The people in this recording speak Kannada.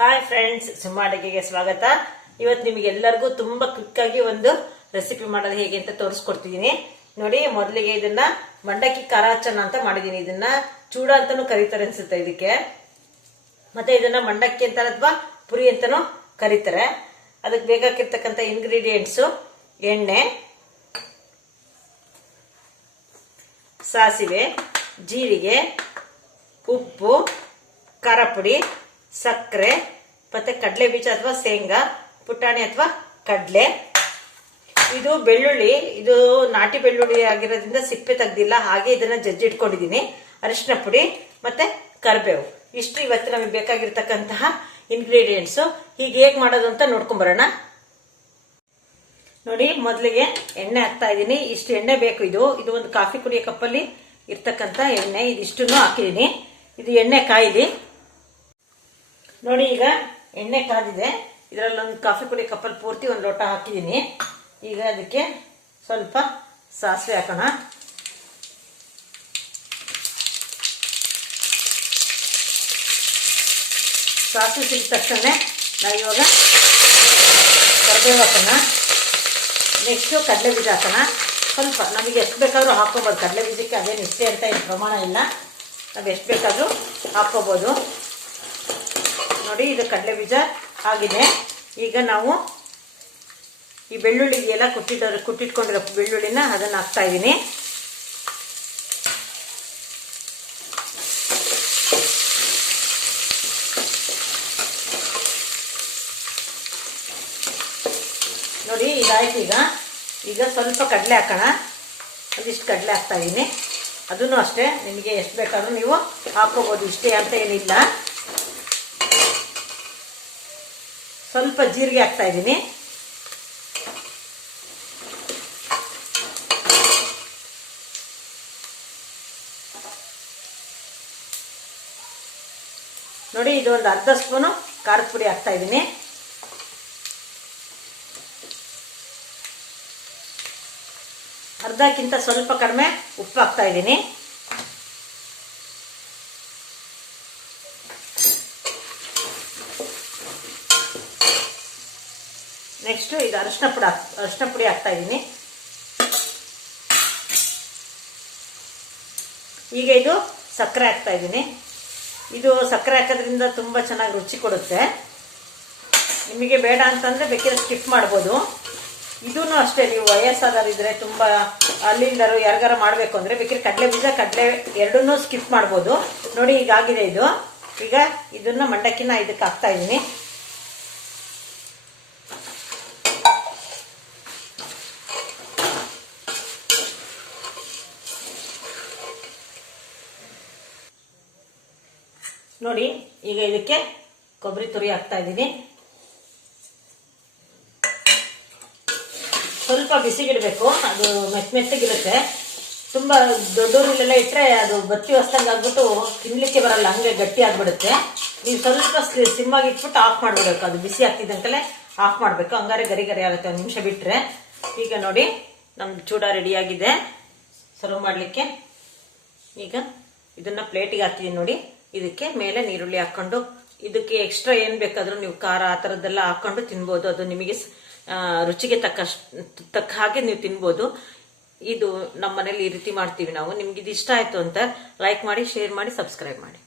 ಹಾಯ್ ಫ್ರೆಂಡ್ಸ್ ಸುಮ್ಮ ಅಡುಗೆಗೆ ಸ್ವಾಗತ. ಇವತ್ತು ನಿಮಗೆಲ್ಲರಿಗೂ ತುಂಬಾ ಕ್ವಿಕ್ ಆಗಿ ಒಂದು ರೆಸಿಪಿ ಮಾಡೋದು ಹೇಗೆ ಅಂತ ತೋರಿಸ್ಕೊಡ್ತಿದ್ದೀನಿ. ನೋಡಿ, ಮೊದಲಿಗೆ ಇದನ್ನ ಮಂಡಕ್ಕಿ ಕರಾಚನ ಅಂತ ಮಾಡಿದೀನಿ ಇದನ್ನ ಚೂಡ ಅಂತಾನು ಕರೀತಾರೆ ಅನ್ಸುತ್ತೆ ಇದಕ್ಕೆ. ಮತ್ತೆ ಇದನ್ನ ಮಂಡಕ್ಕಿ ಅಂತ ಅಥವಾ ಪುರಿ ಅಂತಾನು ಕರೀತಾರೆ. ಅದಕ್ಕೆ ಬೇಕಾಗಿರ್ತಕ್ಕಂಥ ಇಂಗ್ರೀಡಿಯೆಂಟ್ಸು ಎಣ್ಣೆ, ಸಾಸಿವೆ, ಜೀರಿಗೆ, ಉಪ್ಪು ಖಾರ ಪುಡಿ ಸಕ್ಕರೆ, ಮತ್ತೆ ಕಡಲೆ ಬೀಜ ಅಥವಾ ಶೇಂಗಾ, ಪುಟಾಣಿ ಅಥವಾ ಕಡಲೆ. ಇದು ಬೆಳ್ಳುಳ್ಳಿ, ಇದು ನಾಟಿ ಬೆಳ್ಳುಳ್ಳಿ ಆಗಿರೋದ್ರಿಂದ ಸಿಪ್ಪೆ ತೆಗ್ದಿಲ್ಲ, ಹಾಗೆ ಇದನ್ನ ಜಜ್ಜಿಟ್ಕೊಂಡಿದ್ದೀನಿ ಅರಿಶಿನ ಪುಡಿ, ಮತ್ತೆ ಕರಿಬೇವು. ಇಷ್ಟು ಇವತ್ತು ನಮಗೆ ಬೇಕಾಗಿರ್ತಕ್ಕಂತಹ ಇಂಗ್ರೀಡಿಯೆಂಟ್ಸು ಈಗ ಹೇಗೆ ಮಾಡೋದು ಅಂತ ನೋಡ್ಕೊಂಬರೋಣ. ನೋಡಿ, ಮೊದಲಿಗೆ ಎಣ್ಣೆ ಹಾಕ್ತಾ ಇದ್ದೀನಿ. ಇಷ್ಟು ಎಣ್ಣೆ ಬೇಕು ಇದು. ಇದು ಒಂದು ಕಾಫಿ ಕುಡಿಯೋ ಕಪ್ಪಲ್ಲಿ ಇರ್ತಕ್ಕಂಥ ಎಣ್ಣೆ. ಇದಿಷ್ಟನ್ನು ಹಾಕಿದ್ದೀನಿ. ಇದು ಎಣ್ಣೆ ಕಾಯಿಲಿ. ನೋಡಿ ಈಗ ಎಣ್ಣೆ ಕಾದಿದೆ ಇದರಲ್ಲಿ ಒಂದು ಕಾಫಿ ಪುಡಿ ಕಪ್ಪಲ್ಲಿ ಪೂರ್ತಿ ಒಂದು ಲೋಟ ಹಾಕಿದ್ದೀನಿ. ಈಗ ಅದಕ್ಕೆ ಸ್ವಲ್ಪ ಸಾಸಿವೆ ಹಾಕೋಣ. ಸಾಸಿವೆ ಸಿಕ್ಕ ತಕ್ಷಣ ನಾವು ಇವಾಗ ಕರಿಬೇವು ಹಾಕೋಣ. ನೆಕ್ಸ್ಟು ಕಡಲೆ ಬೀಜ ಹಾಕೋಣ. ಸ್ವಲ್ಪ ನಮಗೆ ಎಷ್ಟು ಬೇಕಾದರೂ ಹಾಕ್ಕೋಬೋದು. ಕಡಲೆ ಬೀಜಕ್ಕೆ ಅದೇನು ಇಷ್ಟೇ ಅಂತ ಏನು ಪ್ರಮಾಣ ಇಲ್ಲ. ನಾವು ಎಷ್ಟು ಬೇಕಾದರೂ ಹಾಕ್ಕೋಬೋದು. ನೋಡಿ, ಇದು ಕಡಲೆ ಬೀಜ ಆಗಿದೆ. ಈಗ ನಾವು ಈ ಬೆಳ್ಳುಳ್ಳಿಗೆ ಎಲ್ಲ ಕುಟ್ಟಿದ ಕುಟ್ಟಿಟ್ಕೊಂಡಿರೋ ಬೆಳ್ಳುಳ್ಳಿನ ಅದನ್ನು ಹಾಕ್ತಾ ಇದ್ದೀನಿ ನೋಡಿ, ಇದಾಯ್ತು ಈಗ. ಈಗ ಸ್ವಲ್ಪ ಕಡಲೆ ಹಾಕೋಣ. ಒಂದಿಷ್ಟು ಕಡಲೆ ಹಾಕ್ತಾ ಇದ್ದೀನಿ ಅದನ್ನು ಅಷ್ಟೇ, ನಿಮಗೆ ಎಷ್ಟು ಬೇಕಾದ್ರೂ ನೀವು ಹಾಕೋಬೋದು ಇಷ್ಟೇ ಅಂತ ಏನಿಲ್ಲ. ಸ್ವಲ್ಪ ಜೀರಿಗೆ ಹಾಕ್ತಾ ಇದ್ದೀನಿ. ನೋಡಿ, ಇದು ಒಂದು ಅರ್ಧ ಸ್ಪೂನು ಖಾರದ ಪುಡಿ ಹಾಕ್ತಾ ಇದ್ದೀನಿ. ಅರ್ಧಕ್ಕಿಂತ ಸ್ವಲ್ಪ ಕಡಿಮೆ ಉಪ್ಪು ಹಾಕ್ತಾ ಇದ್ದೀನಿ. ನೆಕ್ಸ್ಟು ಇದು ಅರಿಶಿನ ಪುಡಿ ಅರಿಶಿನ ಪುಡಿ ಹಾಕ್ತಾ ಇದ್ದೀನಿ ಈಗ ಇದು ಸಕ್ಕರೆ ಹಾಕ್ತಾ ಇದ್ದೀನಿ ಇದು ಸಕ್ಕರೆ ಹಾಕೋದ್ರಿಂದ ತುಂಬ ಚೆನ್ನಾಗಿ ರುಚಿ ಕೊಡುತ್ತೆ. ನಿಮಗೆ ಬೇಡ ಅಂತಂದರೆ ಬೇಕಿದ್ರೆ ಸ್ಕಿಪ್ ಮಾಡ್ಬೋದು. ಇದೂ ಅಷ್ಟೇ, ನೀವು ವಯಸ್ಸಾದವರಿದ್ರೆ ತುಂಬ ಅಲ್ಲಿಂದರು ಯಾರಿಗಾರ ಮಾಡಬೇಕು ಅಂದರೆ ಬೇಕಿದ್ರೆ ಕಡಲೆ ಬೀಜ, ಕಡಲೆ ಎರಡನ್ನೂ ಸ್ಕಿಪ್ ಮಾಡ್ಬೋದು. ನೋಡಿ, ಈಗ ಆಗಿದೆ ಇದು. ಈಗ ಇದನ್ನು ಮಂಡಕ್ಕಿನ ಇದಕ್ಕೆ ಹಾಕ್ತಾ ಇದ್ದೀನಿ ನೋಡಿ, ಈಗ ಇದಕ್ಕೆ ಕೊಬ್ಬರಿ ತುರಿ ಹಾಕ್ತಾ ಇದ್ದೀನಿ. ಸ್ವಲ್ಪ ಬಿಸಿಗಿಡಬೇಕು, ಅದು ಮೆತ್ತ ಮೆತ್ತಗಿರುತ್ತೆ. ತುಂಬ ದೊಡ್ಡೂರಲ್ಲೆಲ್ಲ ಇಟ್ಟರೆ ಅದು ಬತ್ತಿ ಹೊಸ್ದಂಗೆ ಆಗ್ಬಿಟ್ಟು ತಿನ್ಲಿಕ್ಕೆ ಬರಲ್ಲ, ಹಂಗೆ ಗಟ್ಟಿ ಆಗಿಬಿಡುತ್ತೆ. ನೀವು ಸ್ವಲ್ಪ ಸಿಮ್ಮಾಗಿ ಇಟ್ಬಿಟ್ಟು ಆಫ್ ಮಾಡಬೇಕು ಅದು ಬಿಸಿ ಆಗ್ತಿದ್ದಂತಲೇ ಆಫ್ ಮಾಡಬೇಕು. ಹಂಗಾರೆ ಗರಿ ಗರಿ ಆಗುತ್ತೆ ಒಂದು ನಿಮಿಷ ಬಿಟ್ಟರೆ ಈಗ ನೋಡಿ ನಮ್ದು ಚೂಡ ರೆಡಿಯಾಗಿದೆ ಸರ್ವ್ ಮಾಡಲಿಕ್ಕೆ. ಈಗ ಇದನ್ನು ಪ್ಲೇಟಿಗೆ ಹಾಕ್ತೀನಿ ನೋಡಿ. ಇದಕ್ಕೆ ಮೇಲೆ ನೀರುಳ್ಳಿ ಹಾಕೊಂಡು, ಇದಕ್ಕೆ ಎಕ್ಸ್ಟ್ರಾ ಏನು ಬೇಕಾದರೂ ನೀವು ಖಾರ ಆ ಥರದ್ದೆಲ್ಲ ಹಾಕೊಂಡು ತಿನ್ಬೋದು. ಅದು ನಿಮಗೆ ರುಚಿಗೆ ತಕ್ಕ ತಕ್ಕ ಹಾಗೆ ನೀವು ತಿನ್ಬೋದು. ಇದು ನಮ್ಮ ಮನೇಲಿ ಈ ರೀತಿ ಮಾಡ್ತೀವಿ ನಾವು. ನಿಮ್ಗೆ ಇದು ಇಷ್ಟ ಆಯ್ತು ಅಂತ ಲೈಕ್ ಮಾಡಿ ಶೇರ್ ಮಾಡಿ ಸಬ್ಸ್ಕ್ರೈಬ್ ಮಾಡಿ.